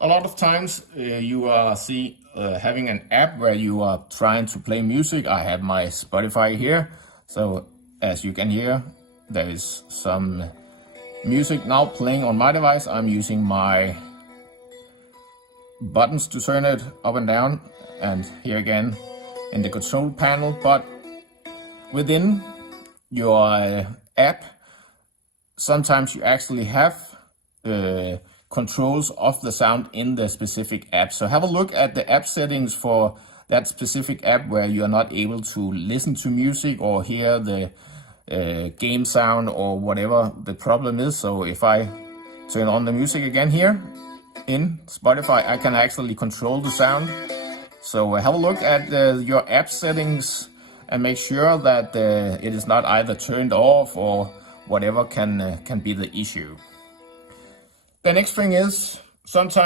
A lot of times you having an app where you are trying to play music. I have my Spotify here, so as you can hear, there is some music now playing on my device. I'm using my buttons to turn it up and down, and here again in the control panel. But within your app, sometimes you actually have controls of the sound in the specific app. So have a look at the app settings for that specific app where you are not able to listen to music or hear the game sound or whatever the problem is. So if I turn on the music again here in Spotify, I can actually control the sound. So have a look at your app settings and make sure that it is not either turned off or whatever can be the issue. The next thing is sometimes